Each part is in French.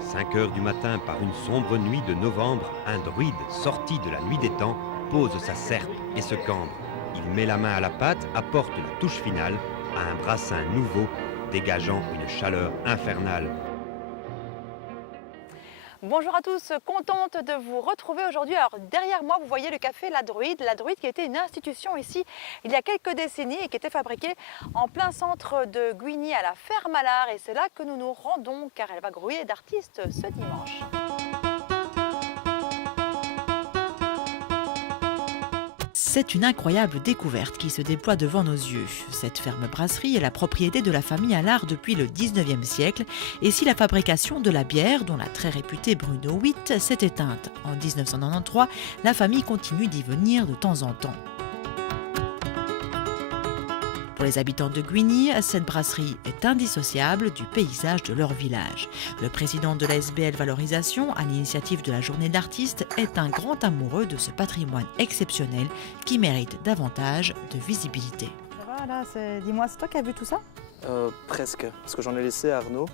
5 heures du matin, par une sombre nuit de novembre, un druide, sorti de la nuit des temps, pose sa serpe et se cambre. Il met la main à la pâte, apporte la touche finale à un brassin nouveau, dégageant une chaleur infernale. Bonjour à tous, contente de vous retrouver aujourd'hui. Alors derrière moi, vous voyez le café La Druide qui était une institution ici il y a quelques décennies et qui était fabriquée en plein centre de Guigny à la ferme à l'art. Et c'est là que nous nous rendons car elle va grouiller d'artistes ce dimanche. C'est une incroyable découverte qui se déploie devant nos yeux. Cette ferme-brasserie est la propriété de la famille Allard depuis le 19e siècle. Et si la fabrication de la bière, dont la très réputée Bruno Witt, s'est éteinte en 1993, la famille continue d'y venir de temps en temps. Pour les habitants de Guigny, cette brasserie est indissociable du paysage de leur village. Le président de la SBL Valorisation, à l'initiative de la Journée de l'artiste, est un grand amoureux de ce patrimoine exceptionnel qui mérite davantage de visibilité. Ça va là, dis-moi, c'est toi qui as vu tout ça? Presque, parce que j'en ai laissé à Arnaud.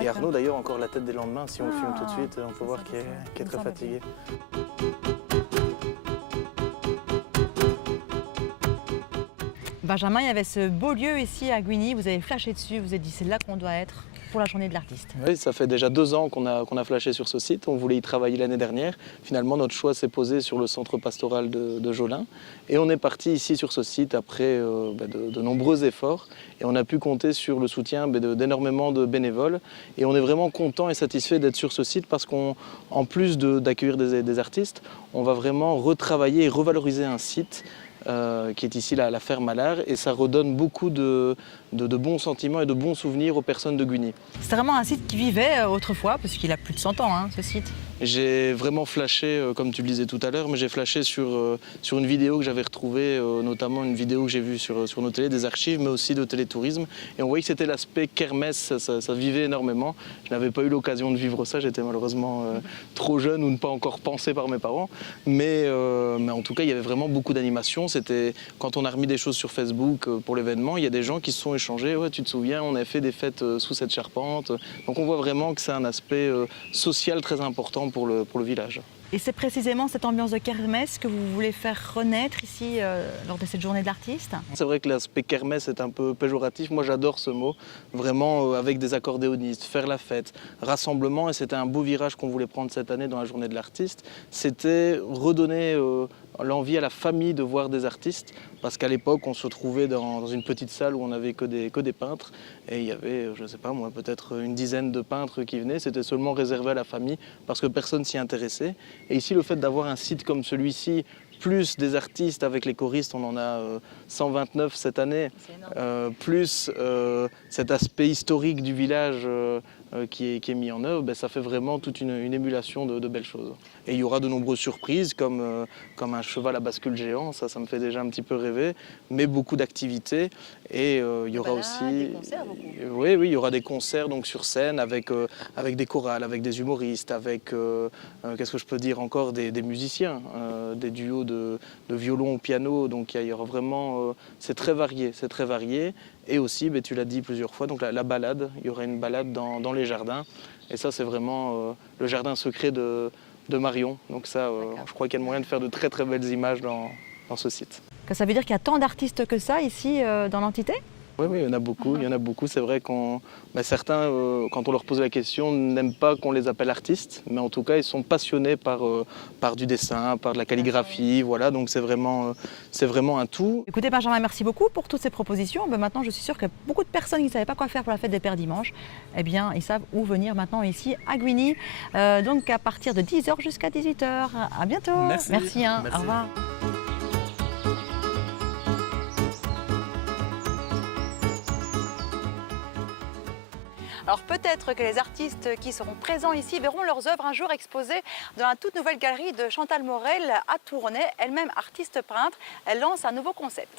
Et Arnaud d'ailleurs encore la tête des lendemains, si on filme tout de suite, on peut voir qu'il est très fatigué. Benjamin, il y avait ce beau lieu ici à Guigny, vous avez flashé dessus, vous avez dit c'est là qu'on doit être pour la journée de l'artiste. Oui, ça fait déjà 2 ans qu'on a flashé sur ce site, on voulait y travailler l'année dernière. Finalement, notre choix s'est posé sur le centre pastoral de Jolin. Et on est parti ici sur ce site après de nombreux efforts. Et on a pu compter sur le soutien d'énormément de bénévoles. Et on est vraiment content et satisfait d'être sur ce site parce qu'en plus d'accueillir des artistes, on va vraiment retravailler et revaloriser un site qui est ici la ferme à l'art, et ça redonne beaucoup de bons sentiments et de bons souvenirs aux personnes de Guigny. C'est vraiment un site qui vivait autrefois, parce qu'il a plus de 100 ans, hein, ce site. J'ai vraiment flashé, comme tu le disais tout à l'heure, mais j'ai flashé sur une vidéo que j'avais retrouvée, notamment une vidéo que j'ai vue sur nos télés, des archives, mais aussi de télétourisme. Et on voyait que c'était l'aspect kermesse, ça vivait énormément. Je n'avais pas eu l'occasion de vivre ça, j'étais malheureusement trop jeune ou ne pas encore pensé par mes parents. Mais en tout cas, il y avait vraiment beaucoup d'animations. C'était quand on a remis des choses sur Facebook pour l'événement, il y a des gens qui se sont échangés. Ouais, tu te souviens, on a fait des fêtes sous cette charpente. Donc on voit vraiment que c'est un aspect social très important pour le village. Et c'est précisément cette ambiance de kermesse que vous voulez faire renaître ici lors de cette journée de l'artiste? C'est vrai que l'aspect kermesse est un peu péjoratif. Moi, j'adore ce mot. Vraiment, avec des accordéonistes, faire la fête, rassemblement. Et c'était un beau virage qu'on voulait prendre cette année dans la journée de l'artiste. C'était redonner l'envie à la famille de voir des artistes. Parce qu'à l'époque, on se trouvait dans une petite salle où on n'avait que des peintres. Et il y avait, je ne sais pas moi, peut-être une dizaine de peintres qui venaient. C'était seulement réservé à la famille parce que personne s'y intéressait. Et ici, le fait d'avoir un site comme celui-ci, plus des artistes avec les choristes, on en a 129 cette année, plus cet aspect historique du village qui est mis en œuvre, ça fait vraiment toute une émulation de belles choses. Et il y aura de nombreuses surprises comme un cheval à bascule géant, ça me fait déjà un petit peu rêver, mais beaucoup d'activités. Et il y aura aussi des concerts, beaucoup. Oui, il y aura des concerts donc sur scène avec des chorales, avec des humoristes, avec qu'est-ce que je peux dire encore, des musiciens, des duos de violon au piano. Donc il y aura vraiment, c'est très varié. Et aussi, tu l'as dit plusieurs fois, donc la balade, il y aura une balade dans les jardins. Et ça, c'est vraiment le jardin secret de Marion. Donc ça, je crois qu'il y a moyen de faire de très très belles images dans ce site. Ça veut dire qu'il y a tant d'artistes que ça ici dans l'entité? Oui, il y en a beaucoup. C'est vrai qu'on, certains, quand on leur pose la question, n'aiment pas qu'on les appelle artistes, mais en tout cas, ils sont passionnés par du dessin, par de la calligraphie, voilà. Donc c'est vraiment un tout. Écoutez Benjamin, merci beaucoup pour toutes ces propositions. Maintenant, je suis sûre que beaucoup de personnes qui ne savaient pas quoi faire pour la fête des Pères dimanche, eh bien, ils savent où venir maintenant ici à Guigny. Donc à partir de 10 h jusqu'à 18 h. À bientôt. Merci. Merci. Au revoir. Alors peut-être que les artistes qui seront présents ici verront leurs œuvres un jour exposées dans la toute nouvelle galerie de Chantal Morel à Tournai, elle-même artiste peintre. Elle lance un nouveau concept.